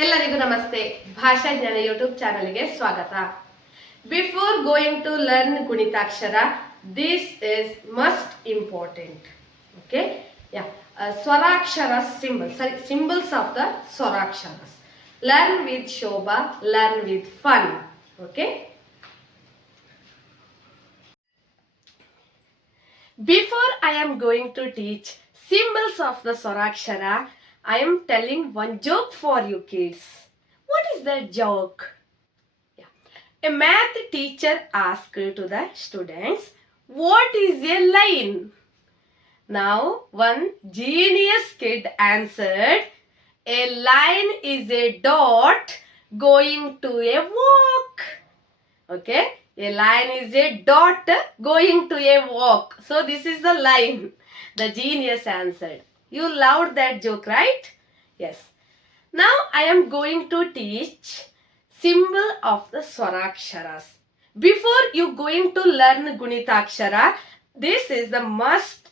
ಎಲ್ಲರಿಗೂ ನಮಸ್ತೆ. ಭಾಷಾ ಜ್ಞಾನ ಯೂಟ್ಯೂಬ್ ಚಾನಲ್ಗೆ ಸ್ವಾಗತ. ಬಿಫೋರ್ ಗೋಯಿಂಗ್ ಟು ಲರ್ನ್ ಗುಣಿತಾಕ್ಷರ, this is must important. Okay, yeah, ಸ್ವರಾಕ್ಷರ symbols of the ಸ್ವರಾಕ್ಷರಸ್. Learn with Shobha, learn with fun. Okay. Before I am going to teach symbols of the Swarakshara, I am telling one joke for you kids. What is that joke? Yeah. A math teacher asked to the students, what is a line? Now one genius kid answered, a line is a dot going to a walk. Okay, a line is a dot going to a walk. So this is the line. The genius answered. You loved that joke, right? Yes. Now I am going to teach symbol of the Swaraksharas. Before you going to learn Gunitakshara, this is the most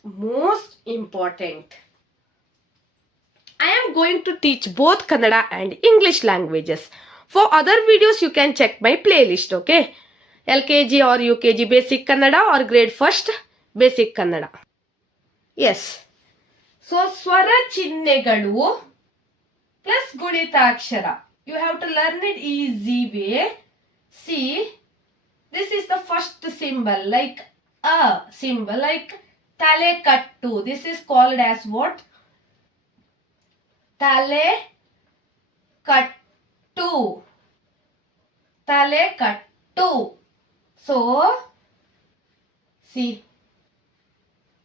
important. I am going to teach both Kannada and English languages. For other videos, you can check my playlist, okay? LKG or UKG Basic Kannada or Grade 1st Basic Kannada. Yes. So, Swara Chinnegalu plus Gunitakshara. You have to learn it easy way. See, this is the first symbol, like a symbol, like Tale Kattu. This is called as what? Tale Kattu. Tale Kattu. So, see,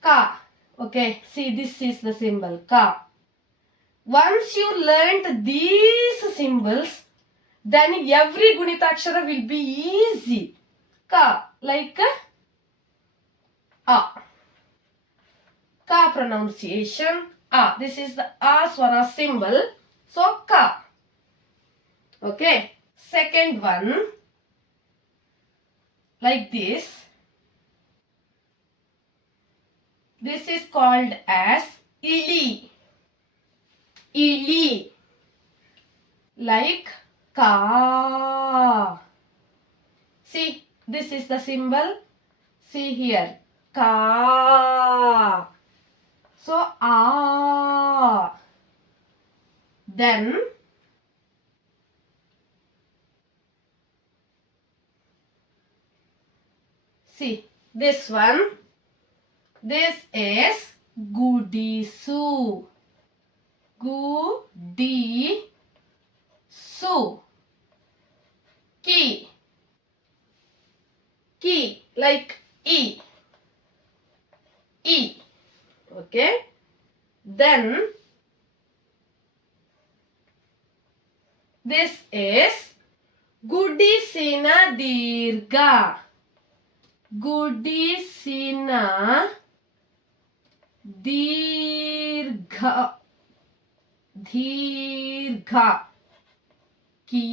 Ka. Okay, see, this is the symbol, Ka. Once you learnt these symbols, then every Gunitakshara will be easy. Ka, like A. Ka pronunciation, A. This is the A swara symbol. So, Ka. Okay. Second one, like this. This is called as Ili. Ili. Like Ka. See, this is the symbol. See here. Ka. So, A. Then, see, this one. This is Gudisu. Gudisu. Ki. Ki, like E. E. Okay. Then, this is Gudisina Dirga. Gudisina Dirgha. Dirgha. Ki.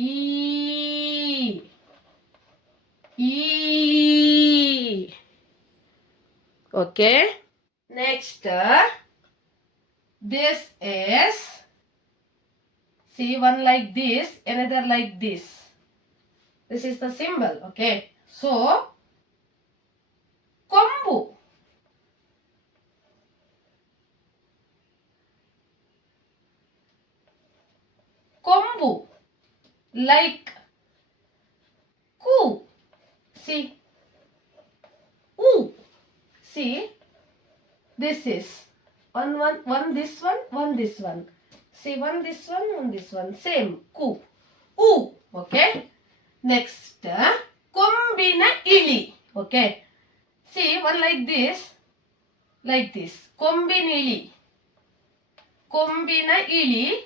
E. Okay. Next, this is, see, one like this, another like this. This is the symbol. Okay. So, Kombu. Kombu, like Ku. See, U. See, this is one this one this one. See, one this one, same Ku. U. Okay. Next, Kombina Ili. Okay. See, one like this, Kombinili. Kombina Ili.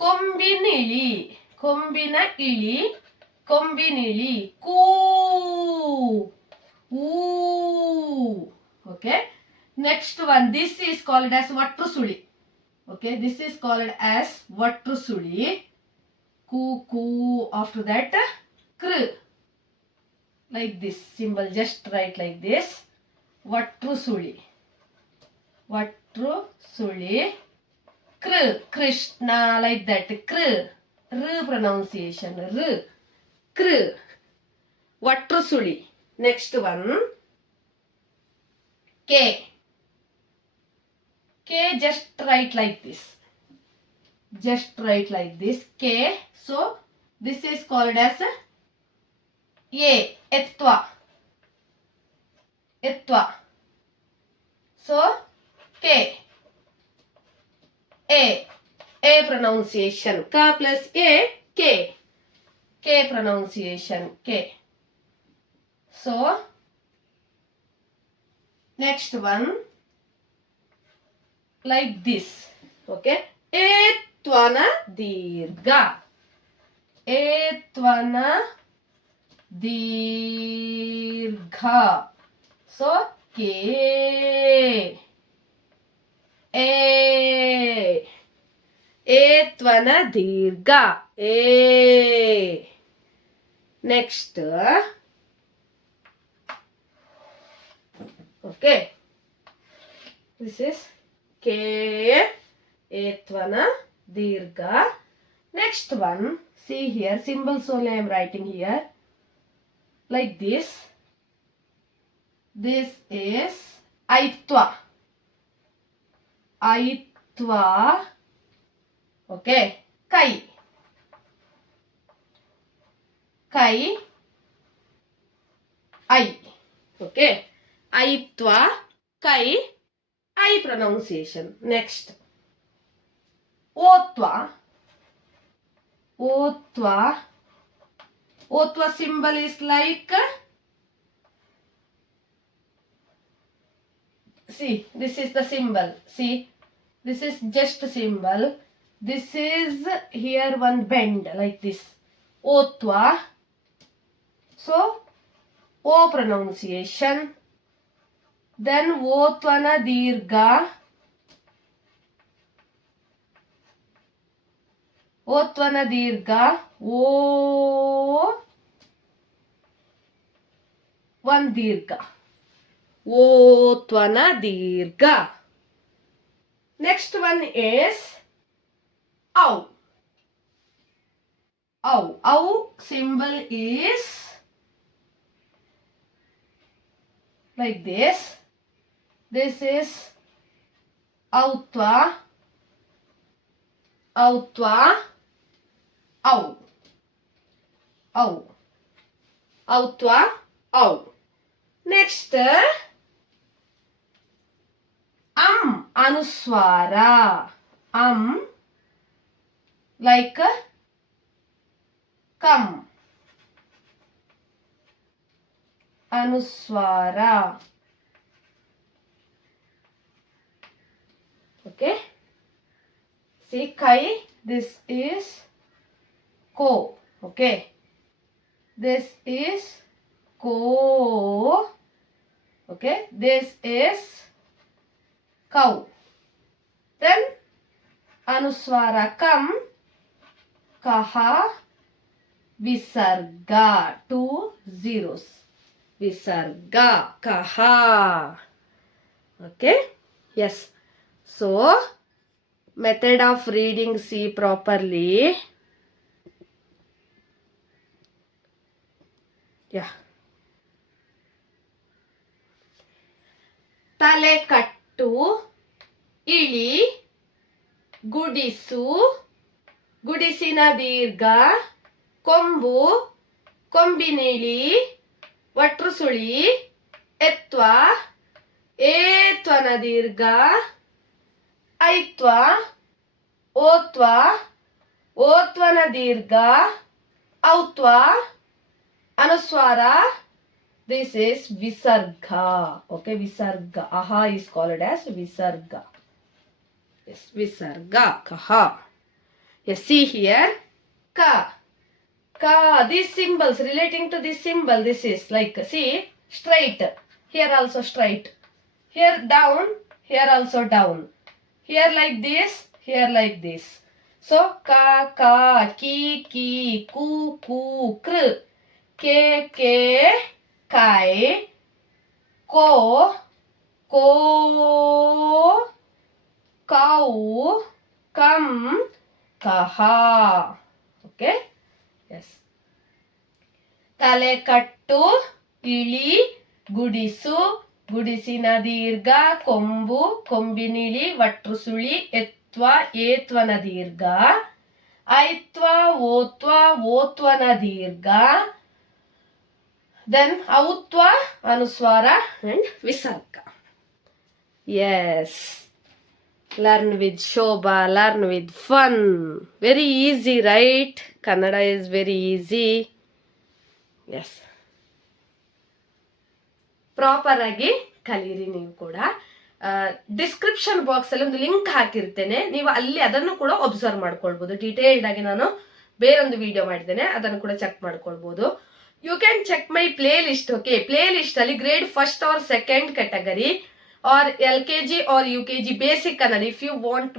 Kombinili. Kombina Ili. Kombinili. Ku. Ooh. Okay. Next one. This is called as Vatrusuli. Okay. This is called as Vatrusuli. Ku. Ku. After that, Kr. Like this symbol. Just write like this. Vatrusuli. Vatrusuli. Kr. Krishna, like that. R pronunciation. Kr. Vatrusuli. Next one. K. K just write like this. Just write like this. K. So this is called as A. Etwa. Etwa. So K. A. A pronunciation. K plus A. K. K pronunciation. K. So next one like this. Okay. Etvana dirgha. Etvana dirgha. So K. A. Etvana dirgha. A. Next. Okay. This is K. Etvana dirgha. Next one. See here. Symbols only I am writing here. Like this. This is Aitva. Aitva. Okay. Kai. Kai. I. Okay. Aitva. Kai. I pronunciation. Next. Otva. Otva. Otva symbol is like, see, this is the symbol. See, this is just a symbol. This is here one bend like this. Otva. So, O pronunciation. Then Otvana dirgha. Otvana dirgha. O. One dirgha. Otvana dirgha. Next one is Au. Au. Au symbol is like this. This is Autva. Autva. Au. Au. Autva. Au. Next. Anuswara. Like come. Anuswara. Okay. See Kai. This is Ko. Okay. This is Ko. Okay. This is cow. Then Anuswara come. Kaha. Visarga. 2 zeros. Visarga. Kaha. Okay. Yes. So, method of reading, see properly. Yeah. Tale kattu, ili, gudisu, gudisina dirgha, ಕೊಂಬು, ಕೊಂಬಿನಿಲಿ, ವಟ್ರುಸುಳಿ, ಎತ್ವ, ಏತ್ವನ ದೀರ್ಘ, ಐತ್ವ, ಓತ್ವ, ಓತ್ವನ ದೀರ್ಘ, ಔತ್ವ, ಅನುಸ್ವಾರ. This is Visarga. Okay, Visarga. Aha is called as Visarga. Yes, Visarga. Kaha. Yes, see here. Ka. Ka. These symbols relating to this symbol. This is like, see, straight. Here also straight. Here down. Here also down. Here like this. Here like this. So, ka, ka, ki, ki, ku, ku, kr. Ke, ke. Kai, ko, cow, ಕಮ್ ಕಹ. Okay, yes. ತಲೆ ಕಟ್ಟು, ಇಳಿ, ಗುಡಿಸು, ಗುಡಿಸಿನ ದೀರ್ಘ, ಕೊಂಬು, ಕೊಂಬಿನಿಳಿ, ವಟ್ರುಸುಳಿ, ಎತ್ವ, ಏತ್ವನ ದೀರ್ಘ, ಐತ್ವ, ಓತ್ವ, ಓತ್ವನ ದೀರ್ಘ, then ಔತ್ವ, ಅನುಸ್ವಾರ ಅಂಡ್ ವಿಸರ್ಗ. Yes, learn with Shobha, learn with fun. Very easy, right? Kannada is very easy. Yes. Proper ಆಗಿ ಕಲೀರಿ ನೀವು ಕೂಡ. ಡಿಸ್ಕ್ರಿಪ್ಷನ್ ಬಾಕ್ಸ್ ಅಲ್ಲಿ ಒಂದು ಲಿಂಕ್ ಹಾಕಿರ್ತೇನೆ, ನೀವು ಅಲ್ಲಿ ಅದನ್ನು ಕೂಡ ಒಬ್ಸರ್ವ್ ಮಾಡ್ಕೊಳ್ಬಹುದು. ಡೀಟೇಲ್ಡ್ ಆಗಿ ನಾನು ಬೇರೊಂದು ವಿಡಿಯೋ ಮಾಡಿದ್ದೇನೆ, ಅದನ್ನು ಕೂಡ ಚೆಕ್ ಮಾಡ್ಕೊಳ್ಬಹುದು. You can check my playlist. Okay, playlist ಅಲ್ಲಿ grade 1st or 2nd category or LKG or UKG basic Kannada, if you want